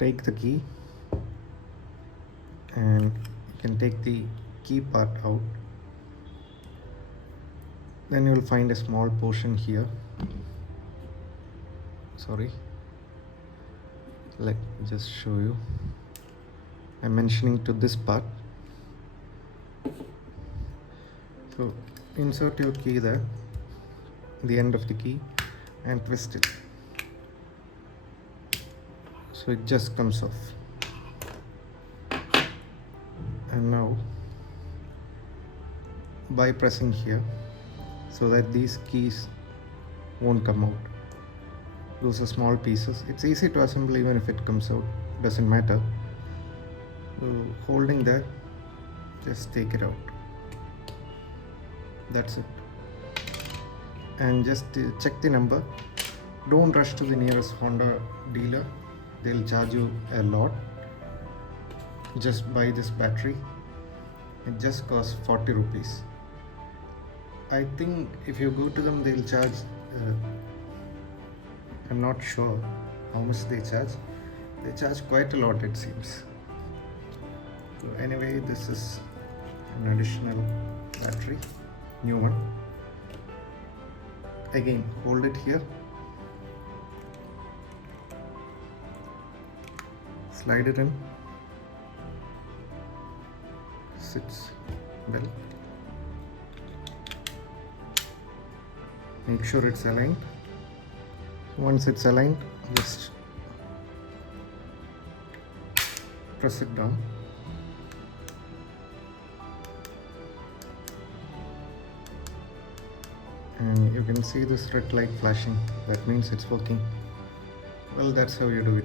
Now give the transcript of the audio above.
take the key and you can take the key part out. Then you will find a small portion here. Sorry, let me just show you. I'm mentioning to this part. So insert your key there, the end of the key, and twist it. So it just comes off. And now by pressing here so that these keys won't come out. Those are small pieces. It's easy to assemble even if it comes out, doesn't matter. So holding there, just take it out. That's it. And just check the number. Don't rush to the nearest Honda dealer. They'll charge you a lot. Just buy this battery. It just costs 40 rupees. I think if you go to them, they'll charge, I'm not sure how much they charge. They charge quite a lot, it seems. So anyway, this is an additional battery, new one. Again, hold it here. Slide it in. Sits well. Make sure it's aligned. Once it's aligned, just press it down. And you can see this red light flashing. That means it's working. Well, that's how you do it.